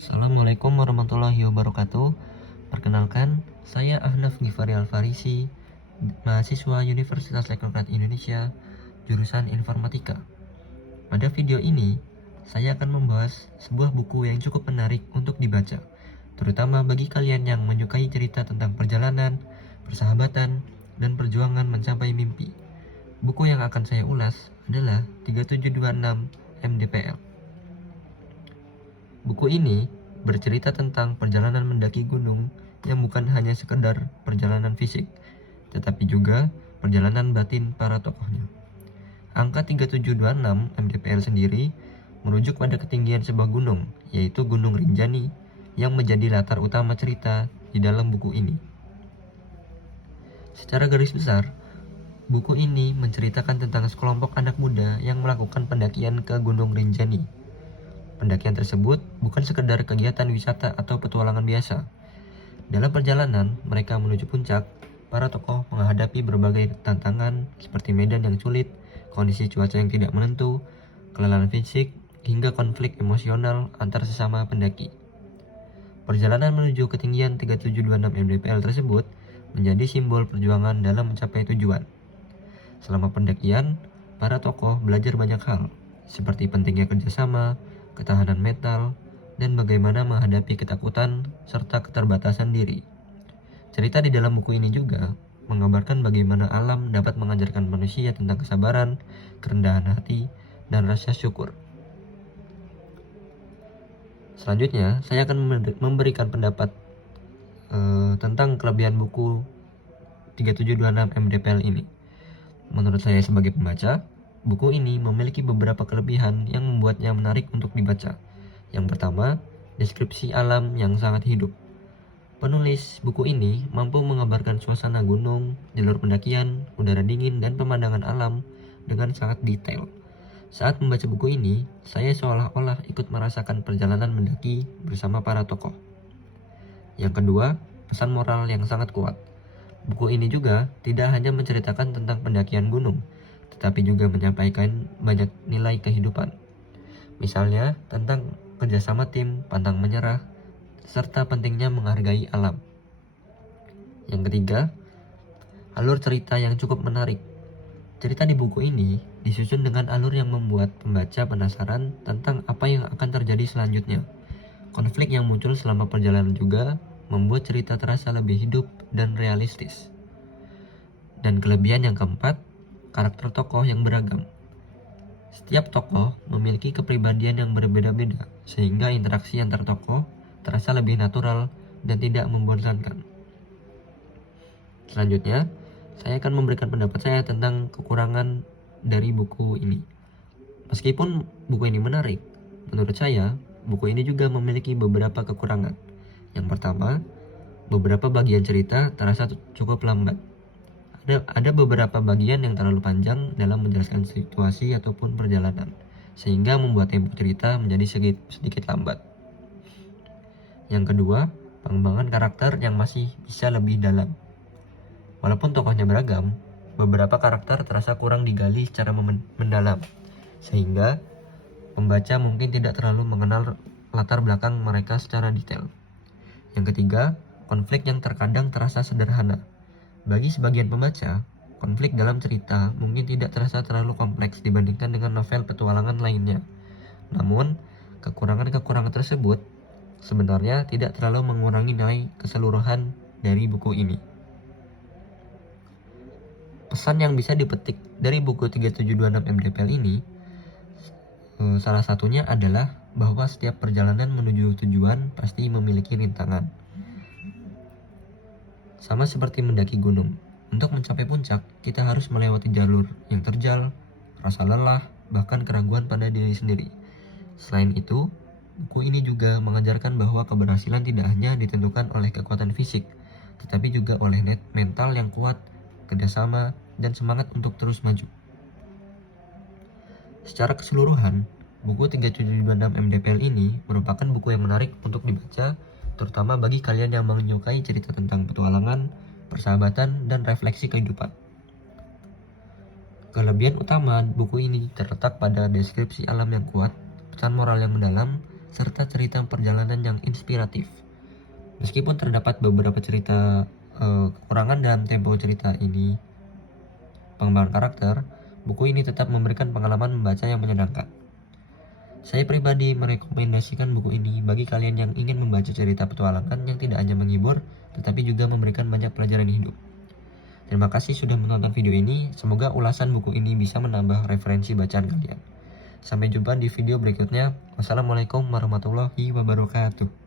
Assalamualaikum warahmatullahi wabarakatuh. Perkenalkan, saya Ahnaf Gifari Al-Farisi, mahasiswa Universitas Teknokrat Indonesia, jurusan Informatika. Pada video ini, saya akan membahas sebuah buku yang cukup menarik untuk dibaca, terutama bagi kalian yang menyukai cerita tentang perjalanan, persahabatan, dan perjuangan mencapai mimpi. Buku yang akan saya ulas adalah 3726 MDPL. Buku ini bercerita tentang perjalanan mendaki gunung yang bukan hanya sekedar perjalanan fisik, tetapi juga perjalanan batin para tokohnya. Angka 3726 MDPL sendiri merujuk pada ketinggian sebuah gunung, yaitu Gunung Rinjani, yang menjadi latar utama cerita di dalam buku ini. Secara garis besar, buku ini menceritakan tentang sekelompok anak muda yang melakukan pendakian ke Gunung Rinjani. Pendakian tersebut bukan sekedar kegiatan wisata atau petualangan biasa. Dalam perjalanan mereka menuju puncak, para tokoh menghadapi berbagai tantangan seperti medan yang sulit, kondisi cuaca yang tidak menentu, kelelahan fisik, hingga konflik emosional antar sesama pendaki. Perjalanan menuju ketinggian 3726 mdpl tersebut menjadi simbol perjuangan dalam mencapai tujuan. Selama pendakian, para tokoh belajar banyak hal, seperti pentingnya kerjasama, ketahanan mental, dan bagaimana menghadapi ketakutan serta keterbatasan diri. Cerita di dalam buku ini juga menggambarkan bagaimana alam dapat mengajarkan manusia tentang kesabaran, kerendahan hati, dan rasa syukur. Selanjutnya, saya akan memberikan pendapat tentang kelebihan buku 3726 MDPL ini. Menurut saya sebagai pembaca, buku ini memiliki beberapa kelebihan yang membuatnya menarik untuk dibaca. Yang pertama, deskripsi alam yang sangat hidup. Penulis buku ini mampu menggambarkan suasana gunung, jalur pendakian, udara dingin, dan pemandangan alam dengan sangat detail. Saat membaca buku ini, saya seolah-olah ikut merasakan perjalanan mendaki bersama para tokoh. Yang kedua, pesan moral yang sangat kuat. Buku ini juga tidak hanya menceritakan tentang pendakian gunung, tetapi juga menyampaikan banyak nilai kehidupan. Misalnya tentang kerjasama tim, pantang menyerah, serta pentingnya menghargai alam. Yang ketiga, alur cerita yang cukup menarik. Cerita di buku ini disusun dengan alur yang membuat pembaca penasaran tentang apa yang akan terjadi selanjutnya. Konflik yang muncul selama perjalanan juga membuat cerita terasa lebih hidup dan realistis. Dan kelebihan yang keempat, karakter tokoh yang beragam. Setiap tokoh memiliki kepribadian yang berbeda-beda, sehingga interaksi antar tokoh terasa lebih natural dan tidak membosankan. Selanjutnya, saya akan memberikan pendapat saya tentang kekurangan dari buku ini. Meskipun buku ini menarik, menurut saya, buku ini juga memiliki beberapa kekurangan. Yang pertama, beberapa bagian cerita terasa cukup lambat. Ada beberapa bagian yang terlalu panjang dalam menjelaskan situasi ataupun perjalanan, sehingga membuat tempo cerita menjadi sedikit lambat. Yang kedua, pengembangan karakter yang masih bisa lebih dalam. Walaupun tokohnya beragam, beberapa karakter terasa kurang digali secara mendalam, sehingga pembaca mungkin tidak terlalu mengenal latar belakang mereka secara detail. Yang ketiga, konflik yang terkadang terasa sederhana. Bagi sebagian pembaca, konflik dalam cerita mungkin tidak terasa terlalu kompleks dibandingkan dengan novel petualangan lainnya. Namun, kekurangan-kekurangan tersebut sebenarnya tidak terlalu mengurangi nilai keseluruhan dari buku ini. Pesan yang bisa dipetik dari buku 3726 MDPL ini, salah satunya adalah bahwa setiap perjalanan menuju tujuan pasti memiliki rintangan. Sama seperti mendaki gunung, untuk mencapai puncak, kita harus melewati jalur yang terjal, rasa lelah, bahkan keraguan pada diri sendiri. Selain itu, buku ini juga mengajarkan bahwa keberhasilan tidak hanya ditentukan oleh kekuatan fisik, tetapi juga oleh mental yang kuat, kerjasama, dan semangat untuk terus maju. Secara keseluruhan, buku 3726 MDPL ini merupakan buku yang menarik untuk dibaca, terutama bagi kalian yang menyukai cerita tentang petualangan, persahabatan, dan refleksi kehidupan. Kelebihan utama buku ini terletak pada deskripsi alam yang kuat, pesan moral yang mendalam, serta cerita perjalanan yang inspiratif. Meskipun terdapat beberapa cerita kekurangan dalam tempo cerita ini, pengembangan karakter, buku ini tetap memberikan pengalaman membaca yang menyenangkan. Saya pribadi merekomendasikan buku ini bagi kalian yang ingin membaca cerita petualangan yang tidak hanya menghibur, tetapi juga memberikan banyak pelajaran hidup. Terima kasih sudah menonton video ini. Semoga ulasan buku ini bisa menambah referensi bacaan kalian. Sampai jumpa di video berikutnya. Wassalamualaikum warahmatullahi wabarakatuh.